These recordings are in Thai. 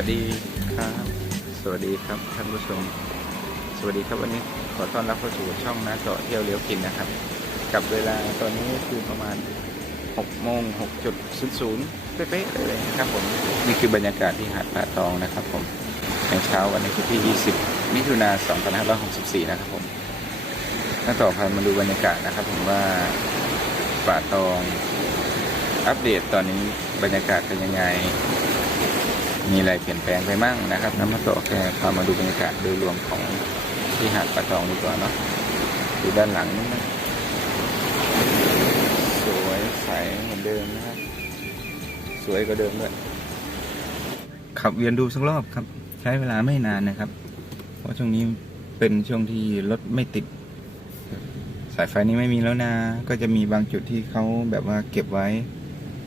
วัสดีครับ สวัสดีครับท่านผู้ชม สวัสดีครับวันนี้ขอต้อนรับเข้าสู่ช่องนะเจาะเที่ยวเลี้ยวกินนะครับ กับเวลาตอนนี้คือประมาณ6โมง6.00เป๊ะๆเลยนะครับผมนี่คือบรรยากาศที่หาดป่าตองนะครับ ผมในเช้าวันนี้คือที่ 20 มิถุนา2564 นะครับผมแล้วต่อไปมาดูบรรยากาศนะครับ ผมว่าป่าตองอัปเดตตอนนี้บรรยากาศเป็นยังไง มีอะไรเปลี่ยนแปลงไปมั่งนะครับน้ำมาต่อแค่พามาดูบรรยากาศโดยรวมของที่หาดป่าตองดีกว่าเนาะดูด้านหลังนี่นะสวยใสเหมือนเดิมนะครับ สวยกว่าเดิมด้วยขับเวียนดูสักรอบครับ ใช้เวลาไม่นานนะครับ เพราะช่วงนี้เป็นช่วงที่รถไม่ติด สายไฟนี้ไม่มีแล้วนะ ก็จะมีบางจุดที่เขาแบบว่าเก็บไว้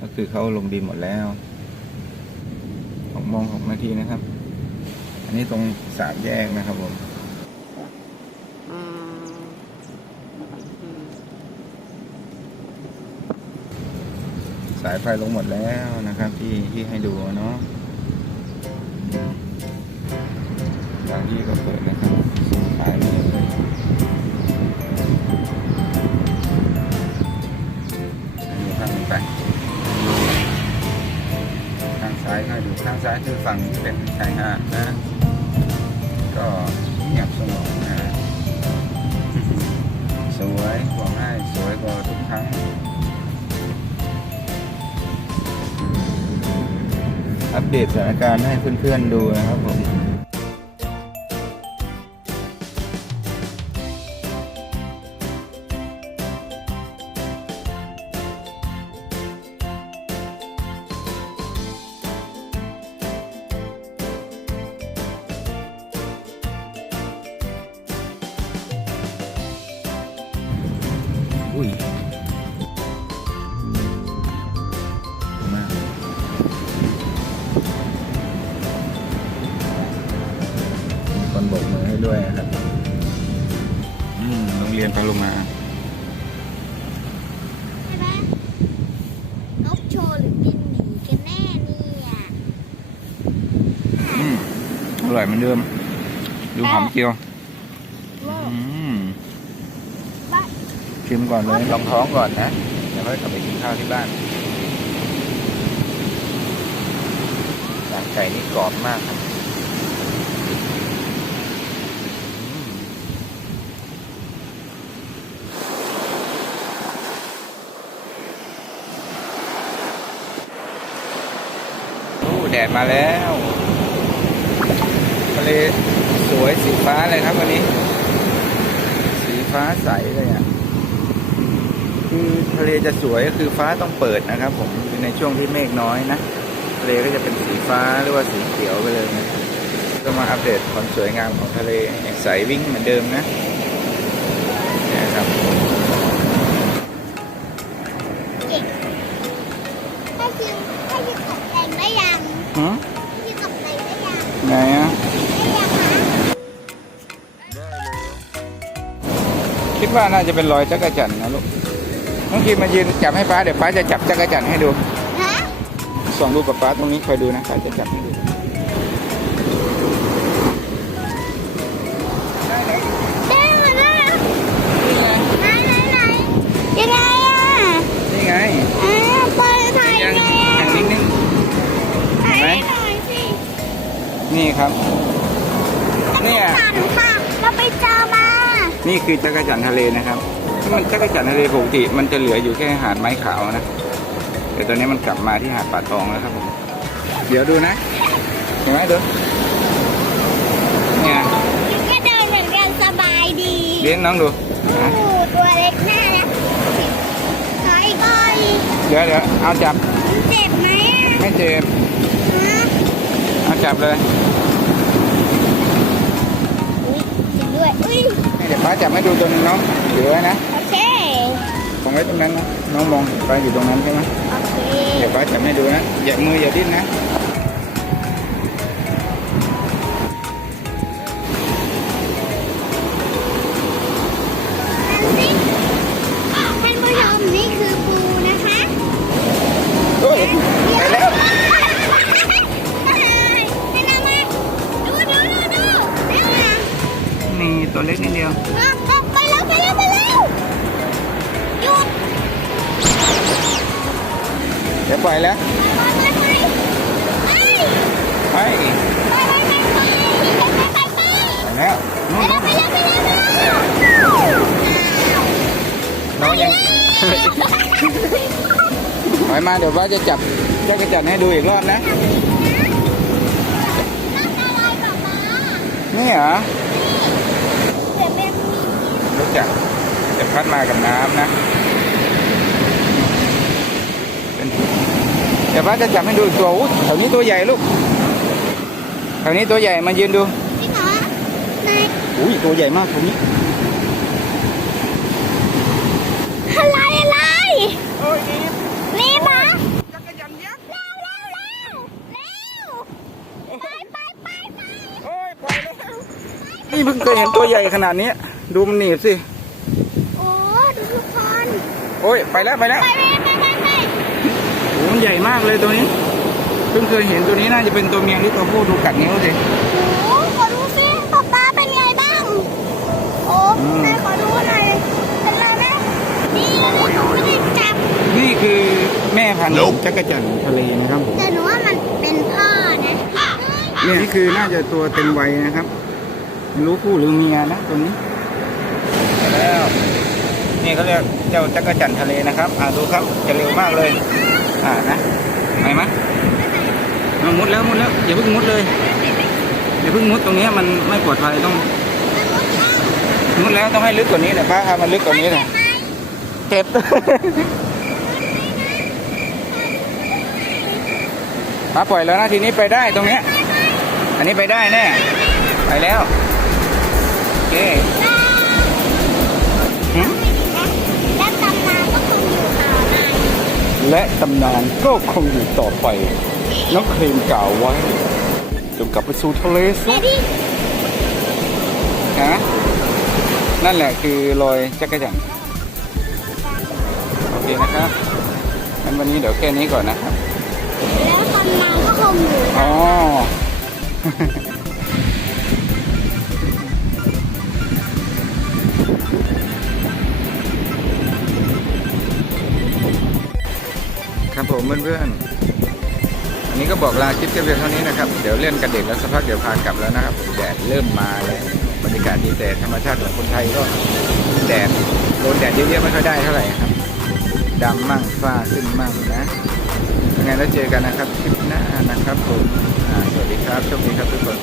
ก็คือเขาลงดินหมดแล้ว โมงหกนาทีนะครับ อันนี้ตรงสามแยกนะครับผมสายไฟลงหมดแล้วนะครับ ที่ที่ให้ดูเนาะบางที่ก็เปิด คือฝั่งนี้เป็นชายหาดนะ ก็เงียบสงบนะสวยกว่าง่ายสวยกว่าทุกครั้งอัปเดตสถานการณ์ให้เพื่อนๆดูนะครับผม อุ้ยมากมีคนโบกมือให้ด้วยนะครับอืมโรงเรียนปารุมาใช่ไหมนกโชว์หรือกินหมีกันแน่เนี่ยอืมอร่อยเหมือนเดิม ดูหอมเจียวโลกอืมบ้าน ชิมก่อนเลยลองท้องก่อนนะเดี๋ยวค่อยกลับไปกินข้าวที่บ้านหนังไก่นี่กรอบมากครับอืมโอ้แดดมาแล้วทะเลสวยสีฟ้าเลยครับวันนี้ สีฟ้าใสเลยอะ คือทะเลจะสวยก็คือฟ้าต้องเปิดนะครับผมในช่วงที่เมฆน้อยนะทะเลก็จะเป็นสีฟ้าหรือว่าสีเขียวไปเลยนะก็มาอัปเดตความสวยงามของทะเลใสวิ่งเหมือนเดิมนะเนี่ยครับเก่งให้ชิมให้ชิมกับแตงได้ยังหือให้ชิมกับแตงได้ยังไงอะได้ยังคะคิดว่าน่าจะเป็นรอยจักรจันทร์นะลูก น้องกีมายืนจับให้ป้าเดี๋ยวป้าจะจับจักรจันทร์ให้ดูฮะส่องดูกับป้าตรงนี้คอยดูนะป้าจะจับให้ดูได้มาแล้วนี่ไงไหนไหนไหนยังไงอะนี่ไงอ่าเปิดถ่ายยัยังงไงแข็อะงนิ่งถ่ายเห็นไหมให้หน่อยสิๆนี่ครับ เนี่ยสั่นค่ะเราไปเจอมา นี่คือจักรจันทร์ทะเลนะครับถ้า มันจักรจันทร์ทะเลปกติ มันจะเหลืออยู่แค่หาดไม้ขาวนะแต่ตอนนี้มันกลับมาที่หาดป่าตองแล้วครับผม เดี๋ยวดูนะ เห็นไหมดูเนี่ยก็เดินเหมือนกันสบายดีเลี้ยงน้องดูโอ้นะโหตัวเล็กน่ารักถอยก่อนเดี๋ยวเดี๋ยวเอาจับ เจ็บไหมอะไม่เจ็บ ฮะเอาจับเลยอุ้ยจริงด้วย อุ้ย เดี๋ยวป้าจับให้ดูตัวหนึงน้องถือไว้นะโอ เคตรงไว้ตรงนั้นนะน้องมองป้าอยู่ตรงนั้นใช่ไหมโอเค เดี๋ยวป้าจับให้ดูนะอย่ามืออย่าดิ้นนะ ดี๋ยวปล่อยแล้วไปไปไปไปไปไปไปไปไปไปไปแล้วนู่นไปนู่นไปไปไปน้องยังถอยมาเดี๋ยวว่าจะจับจักรจันให้ดูอีกรอบนะนี่เหรอรู้จักจะพัดมากับน้ำนะเป็น เดี๋ยวว่าจะจับให้ดูอีกตัวอุ๊ยแถวนี้ตัวใหญ่ลูกแถวนี้ตัวใหญ่มายืนดูอุ้ยตัวใหญ่มากตรงนี้อะไรอะไรโอ้ยนี่ปะจักรจันทร์ยักษ์เร็วเร็วเร็วเร็วไปไปไปไปโอ้ยปล่อยแล้วนี่เพิ่งเคยเห็นตัวใหญ่ขนาดนี้ ดูมันหนีบสิโอ้ดูทุกคนโอ้ยไปแล้วไปแล้ว ไปไปไปไปไป โอ้มัน ใหญ่มากเลยตัวนี้ เพิ่งเคยเห็นตัวนี้น่าจะเป็นตัวเมียหรือตัวผู้ดูกัดนิ้วสิโอ้ขอดูสิป๊าป๊าเป็นไงบ้าง โอ้อืมแม่ขอดูหน่อยเป็นไรไหมนี่เราไม่ได้จับ นี่คือแม่พันธุ์จักรจันทร์ทะเลนะครับผมแต่หนูว่ามันเป็นพ่อนะเนี่ยนี่คือน่าจะตัวเต็มวัยนะครับไม่รู้คู่หรือเมียนะตัวนี้แล้วนี่เขาเรียกเจ้าจักรจันทร์ทะเลนะครับ อ่าดูครับจะเร็วมากเลย อ่านะไปไหมมามุดแล้วมุดแล้วอย่าเพิ่งมุดเลยอย่าเพิ่งมุดตรงนี้มันไม่ปลอดภัยต้องมุดแล้วต้องให้ลึกกว่านี้นะป้าพามันลึกกว่านี้หน่อยเจ็บป้าปล่อยแล้วนะทีนี้ไปได้ตรงเนี้ยอันนี้ไปได้แน่ไปแล้วโอเค และตำนานก็คงอยู่ต่อไป น้องครีมกล่าวไว้จงกลับไปสู่ทะเลเดซะดี้ฮะนั่นแหละคือรอยจักรจันทร์โอเคนะครับงั้นวันนี้เดี๋ยวแค่นี้ก่อนนะครับ แล้วตำนานก็คงอยู่อ๋อ ผมเพื่อนๆ อันนี้ก็บอกลาคลิปแค่เพียงเท่านี้นะครับ เดี๋ยวเล่นกันเด็กแล้วสักพักเดี๋ยวพากลับแล้วนะครับ แดดเริ่มมาแล้วบรรยากาศดีแต่ธรรมชาติของคนไทยก็แดดโดนแดดเยอะๆไม่ค่อยได้เท่าไหร่ครับดำมั่งฝ้าขึ้นมั่งนะยังไงแล้วเจอกันนะครับคลิปหน้านะครับผมสวัสดีครับโชคดีครับทุกคน